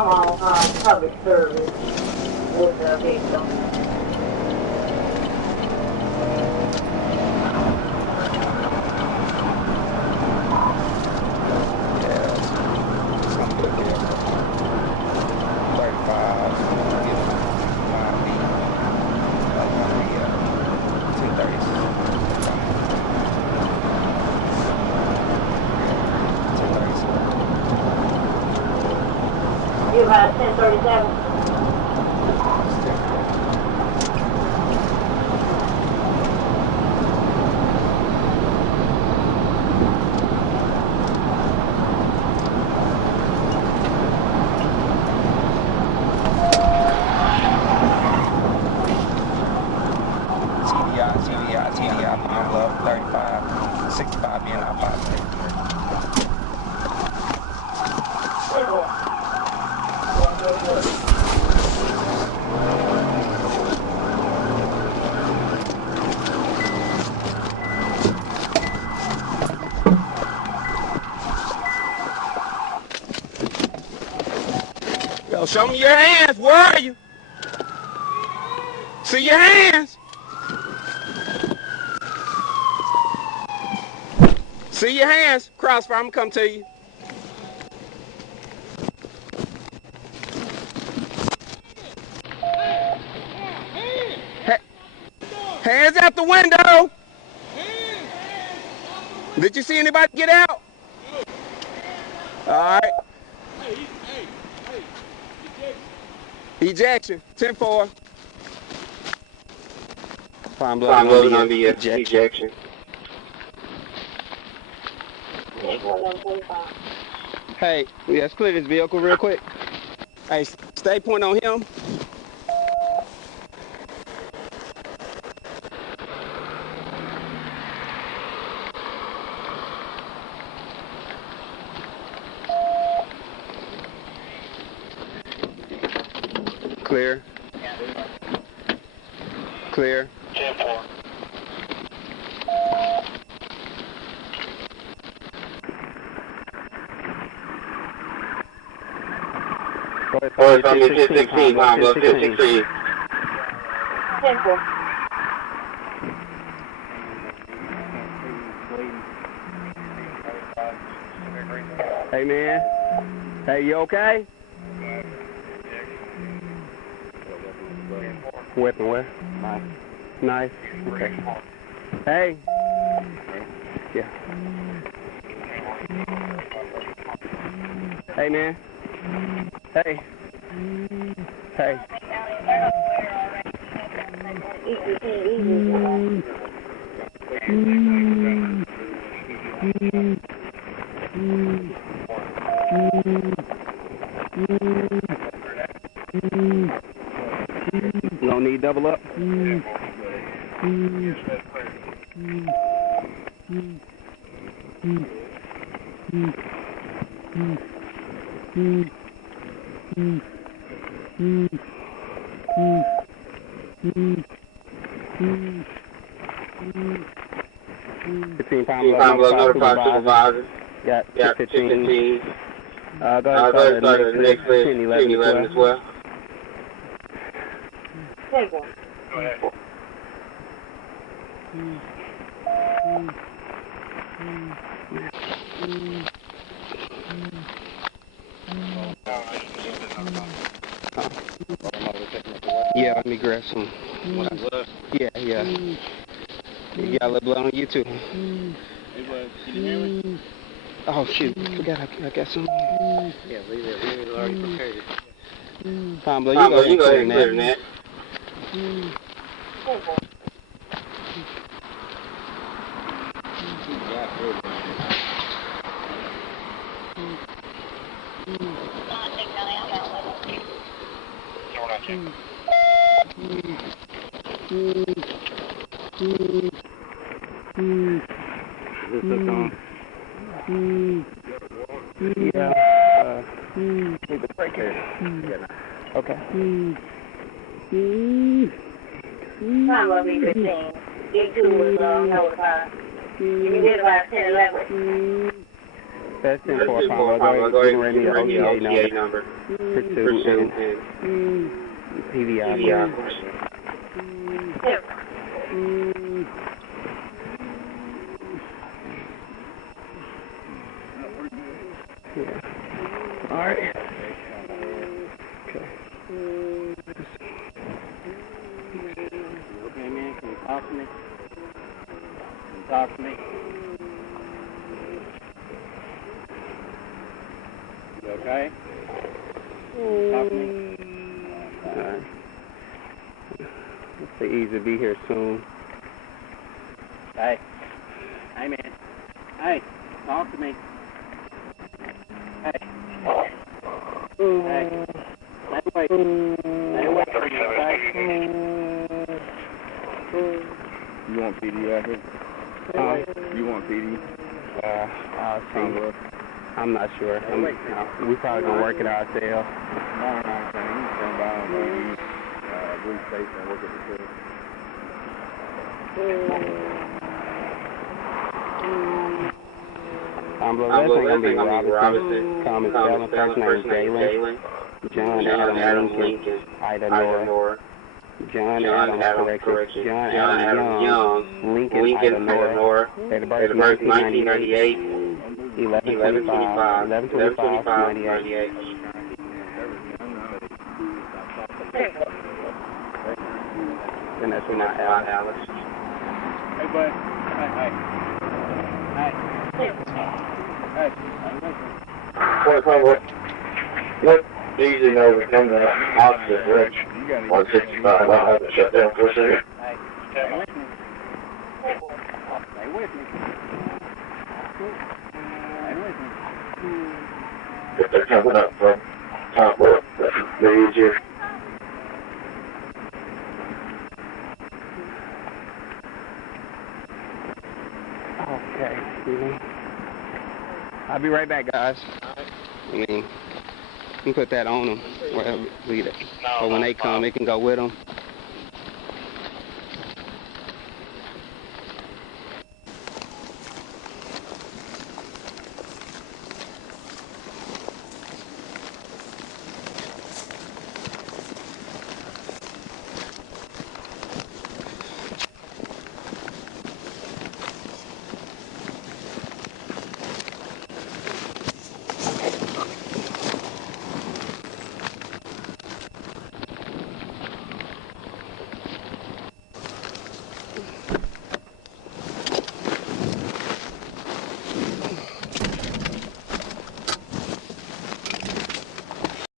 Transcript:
I'm on public service with the victim. You about 1037? TVI Maneuver 35, 65 being our positive. Yo, show me your hands. Where are you? See your hands. See your hands. Crossfire, I'm gonna come to you. Hands out the window. Did you see anybody get out? All right. Ejection. 10-4. Fine blood on the ejection. Hey, let's clear this vehicle real quick. Hey, stay point on him. Clear. Clear. 10-4. Or it's on your 1016, Mom, 1016. 10-4. Hey, man. Hey, you okay? Weapon where? Nice. Okay. Hey. Yeah. Hey, man. Hey. Hey. You don't need double up? Notify supervisor. Got 15. Go ahead and start the next 10-11 as well. Take one. Go ahead. Yeah, let me grab some. Yeah. You got a little blood on you too. Oh shoot, forgot I got some. Yeah, leave it. We already prepared it. Fine, blood, you go ahead and clear that. Need the brake here. Okay. Time will be 15. D2 was notified. You did about 10-11. That's 10-4 Pablo. Go ahead and give me the OTA number. Pursuit and TVI. Yeah. Yeah. All right. Okay. Okay, man? Can you talk to me? Can you talk to me? You okay? Can you talk to me? It's so easy to be here soon. Hey. Hey, man. Hey, talk to me. Hey. Hey. Stay away. Stay away from me, okay? You want PD out here? You want PD? I'll see. I'm not sure. We probably gonna work it ourselves. No, I'm saying you can stand by on PD, Blue Station and work at the field. That's gonna be Robinson, Thomas Allen, first name Jalen, John Adam Lincoln, Ida Nora, John Adam, correction, John Adam Young, Lincoln Ida Nora, date of birth 1998, 11/25, 98. And that's not Alex. Hey, bud. Hey. What easy over come the opposite direction? 165, I'll have it shut down for a second. Hey, stay with me. Stay with me. Stay with me. If they're coming up from top up, that's be easier. Okay. I'll be right back, guys. I mean, you can put that on them, wherever, leave it. So when they come, it can go with them.